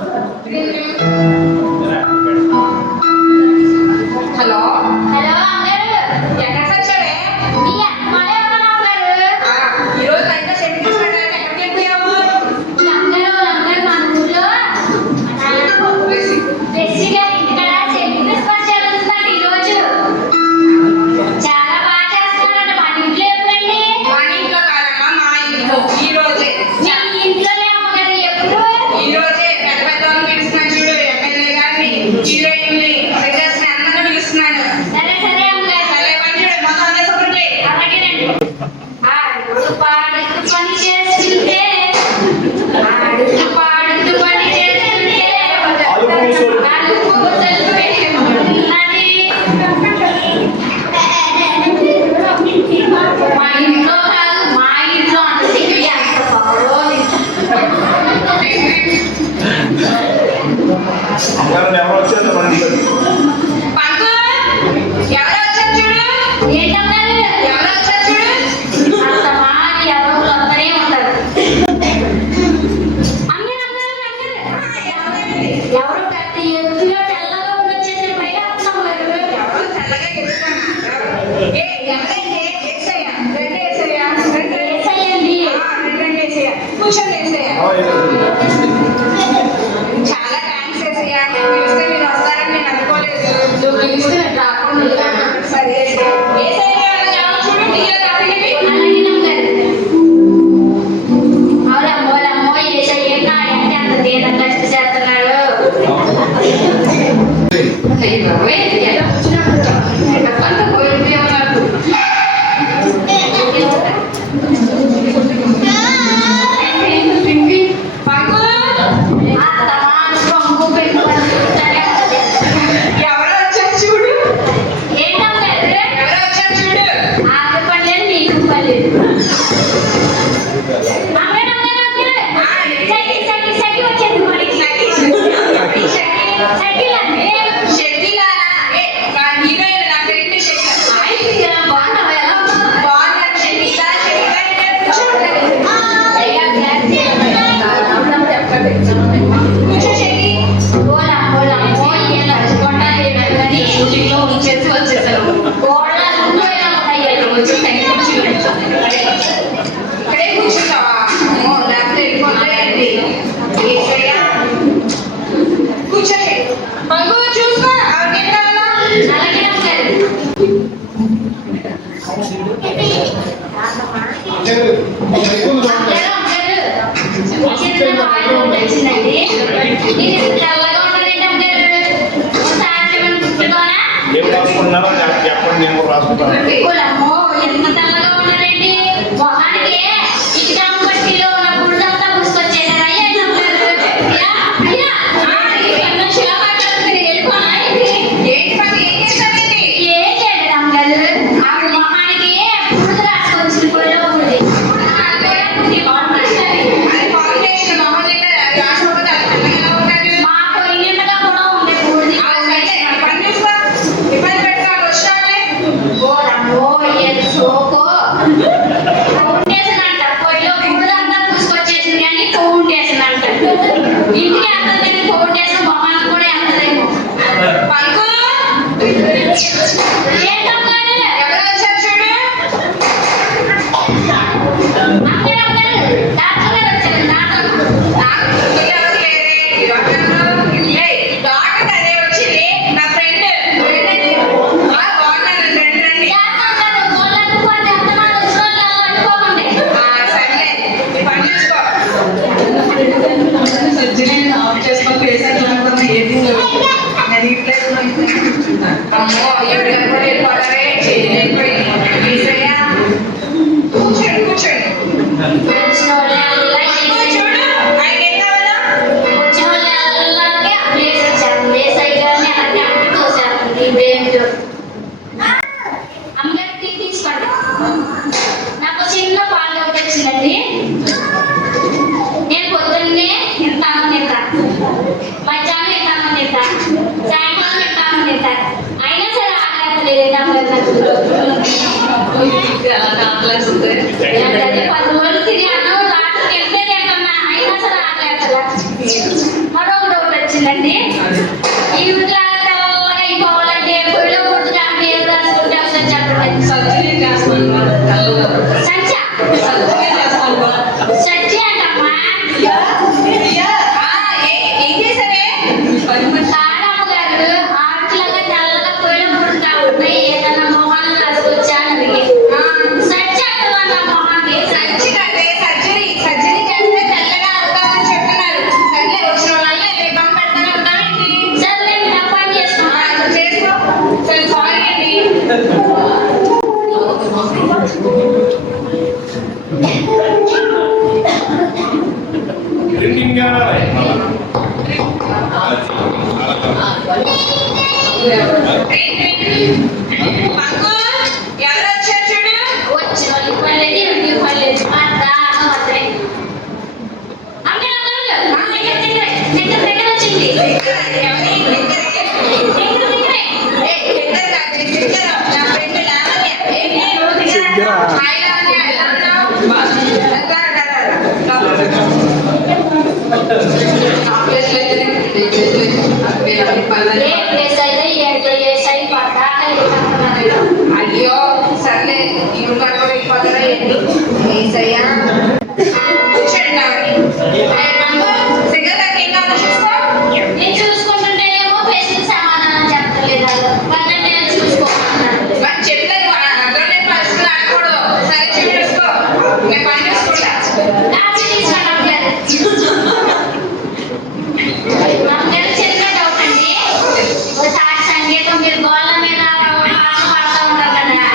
Hello hello అమ్మగారు, ఎక్కడికి వచ్చావే? మీ అమ్మనే ఉన్నాను అమ్మగారు. ఈరోజు నైట్ షెడ్ తీసుకెళ్ళడానికి ఎక్కడికి వెళ్ళిపోయావు? అమ్మగారు మా ఊళ్ళో బేసిక్గా ఇంటికాడ సెల్ఫ్ క్రిస్మస్ జరుగుతుందండి ఈరోజు. చాలా బాగా చేస్తున్నారంట. మన ఇంట్లో ఎప్పుడండి? మా ఇంట్లో కాదమ్మా, మా ఇంట్లో ఈ రోజే. మీ ఇంట్లోనే అమ్మగారు ఎప్పుడు? ఈ రోజే పెద్ద పెద్ద వాళ్ళని పిలుస్తున్నాను చూడు, ఎమ్మెల్యే గారిని, హీరోయిన్ని, సెక్రటరీ అందరిని పిలుస్తున్నాను. సరే సరే అమ్మగారు. సరే పని చూడు, మొత్తం అన్నీ శుభ్రం చేయి. అలాగేనండి. ఆడుతూ పాడుతూ పని చేస్తుంటే, ఆడుతూ పాడుతూ పని చేస్తుంటే అలుపు ఉన్నది. మా ఇంట్లో కాదు, మా ఇంట్లో అంటే ఎంత పొగరో. అమ్మగారు ఎవరు వచ్చారు మన ఇంట్లో? పంకు, ఎవరో వచ్చారు చూడు. ఏంటన్నారు? ఎవరో వచ్చారు చూడు. అత్తమా ఎవరో వస్తూనే ఉంటారు. ఎవరు పెద్ద ఎత్తులో తెల్లగా ఉండొచ్చేసరి పైగా అత్తమ్మారు. ఎవరో తెల్లగా ఎత్తుకున్నా. ఏ ఎవరండి? ఏసయ్య. రండి ఏసయ్య. రండి. ఏసయ్యండి. రండి ఏసయ్య. కూర్చోండి ఏసయ్య. చాలా థ్యాంక్స్ ఏసయ్య. నేను పిలిస్తే మీరు వస్తారని నేను అనుకోలేదు. నువ్వు పిలిస్తే నేను రాకుండా ఉన్నానా? సరే ఏసయ్య. ఏసయ్య ఎవరో చూడు, టీలో కాఫీనివి. అలాగే నమ్మగారు. అవునమ్మో ఏసయ్య నాయంటే అంత దీనంగా చూసేస్తున్నాడు. అయ్య బాబోయ్, ఎలా వచ్చినప్పుడు ఎక్కడికంతా పోయిపోయావు నాకు. పంకు, ఎవరో వచ్చారు చూడు. ఎవరో వచ్చారు చూడు. షకీలానా? ఏ మా హీరోయిన్ నా ఫ్రెండ్ షకీలా. బాగున్నాను షకీలా. షకీలా కూర్చో షకీ. షూటింగ్ లో ఉంచేసి వచ్చేసాను. ఇక్కడే కూర్చుంటావా? అమ్మో, లేకపోతే వెళ్ళిపోతాయండి. ఏసయ్య. కూర్చో షకీ. పంకు చూసుకో, ఆవిడకేం కావాలా? అలాగే నమ్మగారు. ఏం రాసుకున్నారో నాకు చెప్పండి, నేను కూడా రాసుకుంటాను. ఎంత తెల్లగా ఉన్నారండి. మొహానికి ఇటుకాం పట్టిలో ఉన్న గుళ్ళంతా పూసుకొచ్చేసారు. అయ్యా శిలా మాట్లాడుతుంది. వెళ్ళిపోనా? ఏంటి పంకు, ఏం చేశారండి? ఏం చేయండి నమ్మగారు. ఆవిడ మొహానికి పురుగు రాసుకొచ్చింది. గుళ్ళో పురుగు. అది కాంబినేషన్ మొహం నిండా రాసుకోకపోతే అది తెల్లగా ఎలా ఉంటారు? మా పొయ్యింటగా కూడా ఉంది పూర్తి. పని చూసుకో, ఇబ్బంది పెట్టుకోవాలి. వచ్చామే. ఏది సోకో ఫౌండేషన్ అంట. పొయ్యిలో పురుగంతా పూసుకొచ్చేసింది కానీ ఫౌండేషన్ అంట. ఇంటికి వెళ్తుందని ఫౌండేషన్ మొహానికి కూడా వెళ్తలేము. పంకు, ఏంటమ్మారు? ఎవరో వచ్చారు చూడు. డాక్టర్ గారు వచ్చారు. డాక్టర్ నాకు ఎవరు లేరే. డాక్టర్ అదే వచ్చింది. నా ఫ్రెండ్. బాగున్నాను ఫ్రెండ్. రండి. సర్లే, పని చూసుకో. అమ్మో, ఎవరు కూడా వెళ్ళిపోతారే. చేయలేకపోయింది. ఏసయ్య. కూర్చోండి కూర్చోండి. చూడు, ఆయనకేం కావాలా? అమ్మగారు టీ తీసుకోండి. నాకు చిన్న పాలు ఒకటి వచ్చిందండి. నేను పొద్దున్నే ఇంత అన్నం తింటా, మధ్యాహ్నం ఇంత అన్నం తింటా, సాయంకాలం ఇంత అన్నం తింటా. అయినా సరే ఆకలేదండి అమ్మగారు. నాకు 10 రోజులు తిని అన్నం రాత్రి తింటే తింటున్నా, అయినా సరే ఆకలేదా. మరొకటి వచ్చిందండి. ఈ ఊర్లో తెల్లగా అయిపోవాలంటే పొయ్యిలో కొట్టు కాకుండా ఏం రాసుకుంటే ఒకసారి చెప్పండి. సర్జరీ చేస్తాను సంచా సర్జరీ చేస్తాను సచ్చి అంటమ్మా. ఏం చేశారే తాళమ్మ గారు ఆటలుగా తెల్లగా పొయ్యిలో కొట్టు కాకుండా ఏదన్నా మొహాన్ని రాసుకొచ్చా అని అడిగి సచ్చి అంటవా నా మొహాన్ని. సర్జరీ చేస్తే తెల్లగా అవుతామని చెప్తున్నారు. సర్లే వచ్చిన వాళ్ళ ఇబ్బంది పెడతానే ఉంటామేంటి సర్లేండి నా పని చేసుకున్నాను. చేసుకో సరే సారీ అండి డ్రింకింగ్ పంకు ఎవరు వచ్చారు చూడు వచ్చిన వాళ్ళు ఇవ్వలేదు ఇవ్వలేదు ఇవ్వలేదు మాత్రం మాత్రమే అమ్మే దగ్గర వచ్చింది ఏ ప్లేస్ అయితే ఏ సైడ్ పడ్డా అయ్యో సర్లే ఈ రూపాయలు కూడా అయిపోతారా ఏంటి ఏసయ్యా కూర్చోండి సిగరెట్ ఏం కావాలో చూసుకో నేను చూసుకుంటుంటేనేమో ప్రశ్నకు సమాధానం చెప్పలేదు వాళ్ళని నేను చూసుకోమంటున్నాను. మరి చెప్పలేదు అర్థం లేని పరిస్థితులు ఆడకూడదు సరే చూసుకో నేను పని చూసుకుంటా కాచి తీసుకున్నట్లేదు. నాకు చిన్న డౌట్ అండి. ఒకసారి సంగీతం మీరు గోళ్ళ మీద పాట పాడుతూ ఉంటారు కదా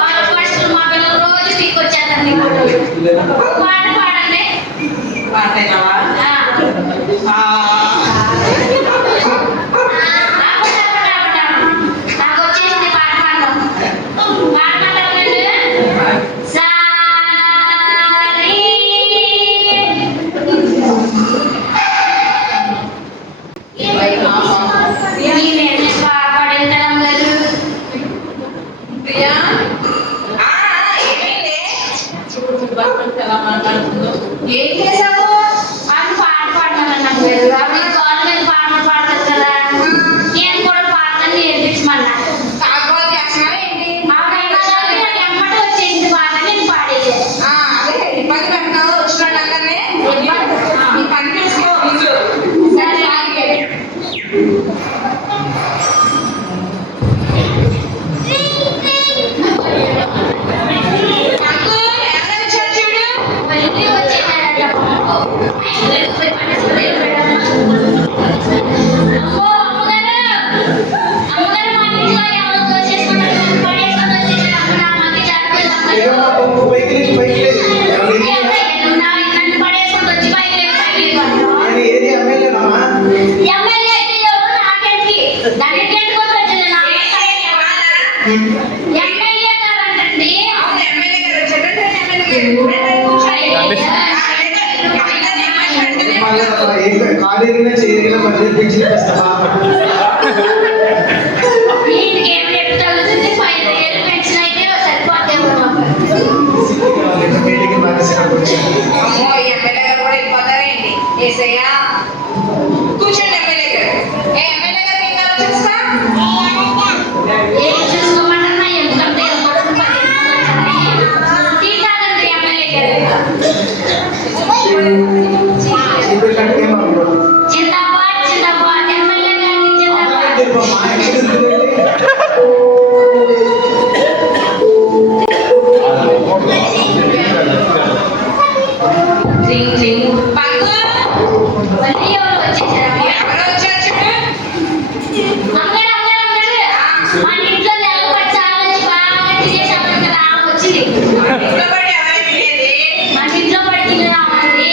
వాళ్ళ ఫస్ట్ మా పిల్లలు రోజు తీసుకొచ్చేస్తారు పాట పాడండి. పాటేనావా నాకు వచ్చేసింది పాట పాడడం. పాట పాడాలండి. సారీ ప్రియా ఏమైంది ఏం చేసావు అని పాట పాడతానన్నారు మీరు. అప్పుడు గవర్నమెంట్ పాటలు పాడతారు కదా నేను కూడా పాటలు నేర్పించమన్నా. కాకపోతే చేస్తున్నావా ఏంటి నాకు ఎమ్మట వచ్చేసింది పాట నేను పాడేది. అదే ఇబ్బంది పెట్టినావు వచ్చినట్టనే నీ పని చూసుకో సరే నాకు ఎవరైనా వచ్చారు చూడు మళ్ళీ వచ్చేసాడట. అమ్మో అమ్మగారు మా ఇంట్లో ఎవరో దోచేసుకున్నారు పడేసుకొని వచ్చేసాడు. అప్పుడు నా మధ్య చెప్పలేదు. నన్ను పడేసుకొని వచ్చి పైకి ఎమ్మెల్యే అయితే ఎవరు నాకేంటి దాన్ని పెట్టుకొని వచ్చింది నా ఎమ్మెల్యే గారంటండి. అవును ఎమ్మెల్యే గారు చెప్పండి ఎమ్మెల్యే గారు కూర్చోండి ఇంటికి ఏం చెప్తాను 5,000 పెన్షన్ అయితే సరిపోతేమో మాకు. అమ్మో ఈ ఎమ్మెల్యే గారు కూడా అయిపోతారేంటి ఏసయ్యా కూర్చోండి ఎమ్మెల్యే గారు ఎమ్మెల్యే గారు ఏం కావాలో చూస్తా ఏం చూసుకోమంటున్నా ఎందుకంటే టీ తాగండి ఎమ్మెల్యే గారు. జిందాబాద్ జిందాబాద్ ఎమ్మెల్యే గారిని జిందాబాద్. పంకు మళ్ళీ ఎవరు వచ్చేసారు. ఎవరో వచ్చారు చూడు అమ్మగారు మన ఇంట్లో నెలపడి చాలా బాగా తినేసాము కదా వచ్చింది. ఇంట్లో పడి ఎవరైనా తినేది మన ఇంట్లో పడి తినేదామండి.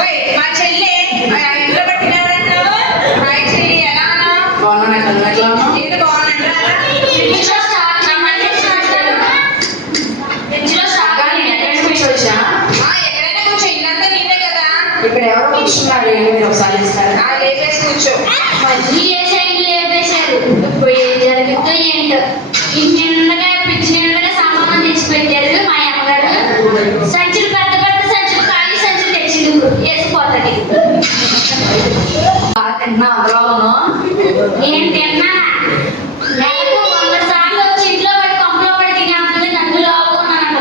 ఓయ్ మా చెల్లి ఇంట్లో పట్టిన ఎవరంటావు హాయ్ చెల్లి ఎలా ఉన్నావు నేను బాగున్నాను ఫ్రిడ్జ్లో స్టాక్ ఫ్రిడ్జ్లో స్టాక్ ఎక్కడైనా కూర్చో ఇల్లంతా నీదే కదా ఇక్కడ ఎవరో కూర్చున్నారు మీరు ఒకసారి ఇస్తారా లేపేసి కూర్చో మళ్ళీ ఏ సైడ్ లేపేశారు. ఇప్పుడు ఏం జరుగుతుందో ఏంటో. ఈ నిన్నగా పిచ్చి నిన్నగా సామాన్ తెచ్చి పెట్టారు మా అమ్మగారు. సంచులు పెద్ద పెద్ద సంచులు ఖాళీ సంచులు తెచ్చింది వేసిపోతుంది. తింటున్నా అందులోను. నేను తిన్నా నెలకు 100 సార్లు వచ్చి ఇంట్లో పడి కంపలో పడి తినేస్తుంది నన్ను లాగుకున్నాను.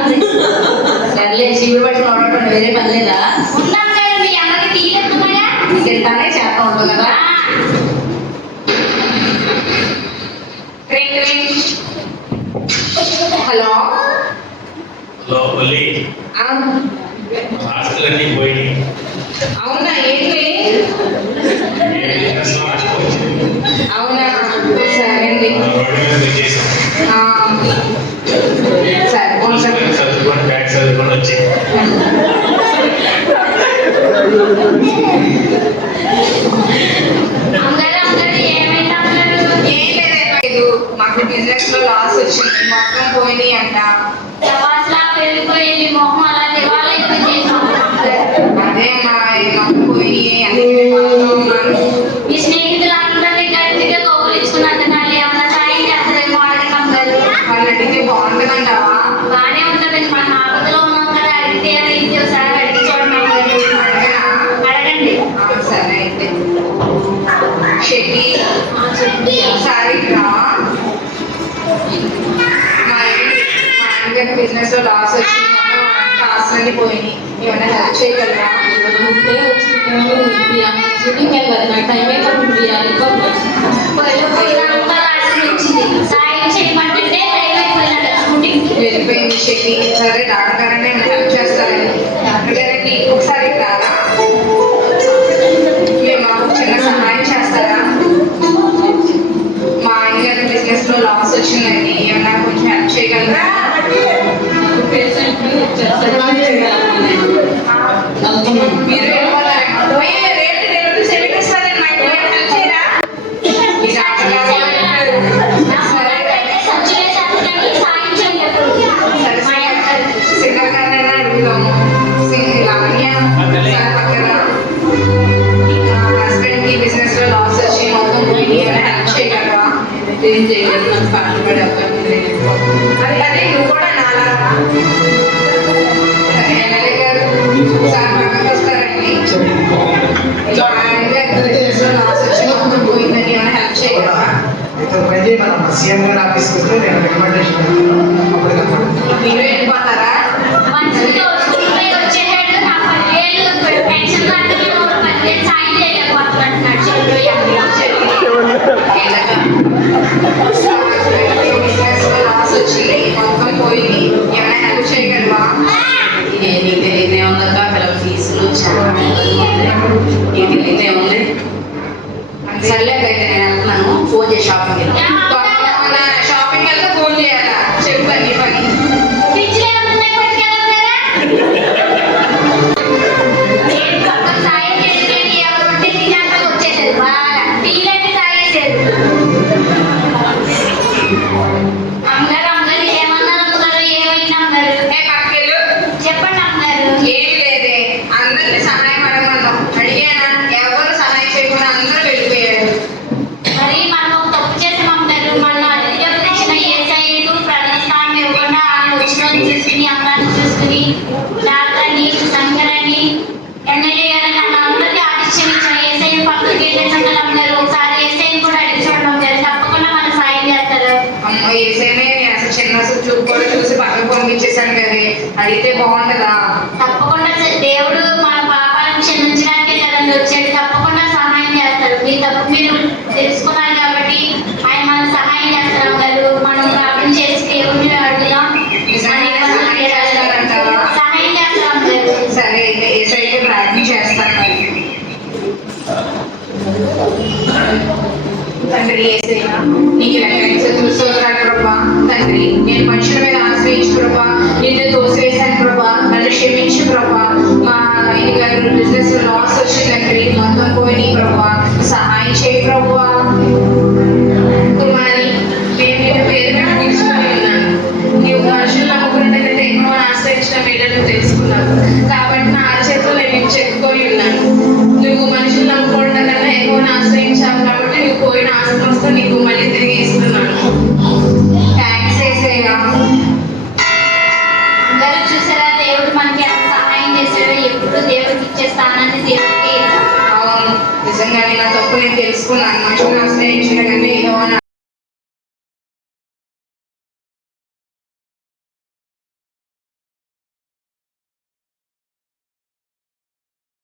సర్లే చీపురు పట్టి నోడటం వేరే పని లేదా? ఉన్నాం కదా మీ అందరికి తీయలేదుగా. తింటానే చేస్తా ఉంటుంది కదా. Ring ring. హలో లోపలి ఆ, ఆస్తులన్నీ పోయి అవునా ఏంటి? అవునా సరే అండి. ఆ, సరే కొంచెం చదువుకొని బ్యాగ్ చదువుకొని వచ్చి అందరూ ఏమైనా అన్నారు. ఏం లేదు, మాకు బిజినెస్ లో లాస్ వచ్చింది, మొత్తం పోయినాయి అంట. ప్రవాసలా పెరిగిపోయింది మొహం అలా దివాలా చేసాం. అదే మా మొత్తం పోయినాయి అందుకే బాధలో ఉన్నాను. మీ స్నేహితులందరినీ గట్టిగా కౌగులించుకున్నంత నాళ్ళు ఏమన్నా సాయం చేస్తారేమో అడగటం గారు. వాళ్ళు అడిగితే బాగుంటుందంటావా? బానే ఉంటది మన ఆపదలో ఉన్నాం కదా అడిగితే ఏమైంది ఒకసారి అడిగి చూడండి అడగనా? అడగండి. ఆ, సరే అయితే షెట్టి ఒకసారి రా. మా ఆయన బిజినెస్ లో లాస్ వచ్చి మొత్తం కాస్ట్ అన్ని పోయినాయి, ఏమైనా హెల్ప్ చేయగలరా? షూటింగ్ వెళ్ళదు నాకు టైం అయిపోతుంది. పోయినంత రాసి వచ్చింది సాయం చేయమంటే టైం అయిపోయినట్టు షూటింగ్. వెళ్ళిపోయింది షెట్టి. సరే డాక్టర్ గారనే హెల్ప్ చేస్తారని. డాక్టర్ గారండి ఒకసారి రారా, మీరు మాకు చిన్న సహాయం చేస్తారా? మా ఆయన గారి బిజినెస్ లో లాస్ వచ్చిందండి, ఏమన్నా కొంచెం హెల్ప్ చేయగలరా? మీరు వెళ్ళిపోతారేమో. రేపు సెలవు ఇస్తారని మా ఇంట్లో హెల్ప్ చేయరా? ఈ డాక్టర్ గారు సింగర్ గారైనా అడుగుదాము. లావణ్య ఒకసారి పక్కన. మా హస్బెండ్ కి బిజినెస్ లో లాస్ వచ్చి మొత్తం పోయి ఏమైనా హెల్ప్ చేయగలరా? ఏం చేయలేదు నాకు పాటలు పడే అవకాశం లేదు. అదే నువ్వు కూడా నాలాగా ఎమ్మెల్యే గారు ఒకసారి పక్కకు వస్తారండి. మా ఆయన గారి బిజినెస్ లో లాస్ వచ్చి మొత్తం పోయిందని ఏమైనా హెల్ప్ చేయగలరా? ఇక్కడ పైన మనం సీఎం గారి ఆఫీస్కి వస్తే నేను రికమెండేషన్ ఇస్తాను. అప్పుడు కనపడుతుంది. మీరు వెళ్ళిపోతారా? మనిషితో స్కూల్లో వచ్చేసాడు నా 10,000 పెన్షన్ లాంటి 10,000 సాయం చేయలేకపోతున్నాడు చెల్లు బిజినెస్ లో లాస్ వచ్చింది మొత్తం పోయింది, ఏమైనా హెల్ప్ చేయగలవా? నీకు తెలియదే ఉందక్క పిల్లల ఫీజులు చాలా నీకు తెలియదే ఉంది. సర్లే అయితే నేను వెళ్తున్నాను. ఫోన్ చేసి షాపింగ్ వెళ్తాను. మన షాపింగ్ వెళ్తే ఫోన్ చేయాలా? చెప్పు అన్ని పని. పిచ్చిలేని ఉన్నాయి పట్టుకెళ్ళారా సాయం చేస్తే ఎవరు ఉంటే తినాక వచ్చేసారు బాగా టీలన్నీ తాగేసారు. అమ్మగారు ఏమన్నారు అమ్మగారు ఏమైనా అన్నారు ఏ పక్కకెళ్ళు. చెప్పండి అమ్మగారు. ఏం లేదే, అందరినీ సహాయం అడగమన్నాం, అడిగానా? ఎవరు సహాయం చేయకుండా అందరూ వెళ్ళిపోయారు. మరి మనం ఒక తప్పు చేసాం అమ్మగారు. మనం అతిథిగా పిలిచిన ఏసఐకు ప్రధాన ఇవ్వకుండా ఆయన వచ్చిన చూసుకుని అమ్మాయిని చూసుకుని డాక్టర్ని సంగరని ఎమ్మెల్యే గారని అందరికీ ఆతిథ్యం ఇచ్చాం. ఏసఐ పక్కకి వెళ్ళేసాం కదా అమ్మగారు. ఒకసారి ఏసఐని కూడా అడిగి చూడండి అమ్మగారు, తప్పకుండా మనం సాయం చేస్తారు. అమ్మ ఏసైనా నేను అసలు చిన్న చూపు కూడా చూసి పక్కకు పంపించేశాను కదే, అడిగితే బాగుంటుందా? తప్పకుండా దేవుడు మన పాపాలను క్షమించడానికే కదండి వచ్చాడు. తప్పకుండా సహాయం చేస్తారు. మీ తప్పు మీరు తెలుసుకున్నారు కాబట్టి ఆయన మనకు సహాయం చేస్తారు అమ్మగారు. మనం ప్రార్థన చేసి దేవుడిని అడుగుదాం. నిజంగానే సహాయం చేస్తారంటావా? సహాయం చేస్తారు అమ్మగారు. సరే అయితే ఏసైతే ప్రార్థన చేస్తాను మరి. తండ్రి యేసయ్యా, నీకు స్తోత్రాలు ప్రభా. తండ్రి నేను మనుషుల మీద ఆశ్రయించు ప్రభా, నిన్ను తోసివేశాను ప్రభా, నన్ను క్షమించు ప్రభా. మా ఆయన గారు బిజినెస్ లాస్ వచ్చిందండి, మొత్తం పోయినాయి ప్రభా, సహాయం చేయి ప్రభా. కుమారి నేను నిన్ను పేరుగా పిలుచుకొని ఉన్నాను. నీవు మనుషులు నమ్ముకున్నట్టు ఎక్కువ ఆశ్రయించడం ఏదో తెలుసుకున్నావు కాబట్టి నా చేతిలో నేను చెప్పుకొని ఉన్నాను. నువ్వు మనుషులు నమ్ముకోవడం కన్నా ఎక్కువ ఆశ్రయించావు కాబట్టి నువ్వు పోయిన ఆస్తి మొత్తం నీకు మళ్ళీ తిరిగి ఇస్తున్నాను. థ్యాంక్స్ ఏసయ్యా. అందరూ చూసారా దేవుడు మనకి ఎంత సహాయం చేశాడో. ఎప్పుడు దేవుడికి ఇచ్చే స్థానాన్ని దేవుడికి అవును నిజంగా. నిజంగానే నా తప్పు నేను తెలుసుకున్నాను. మనుషులను ఆశ్రయించిన కంటే యెహోవాను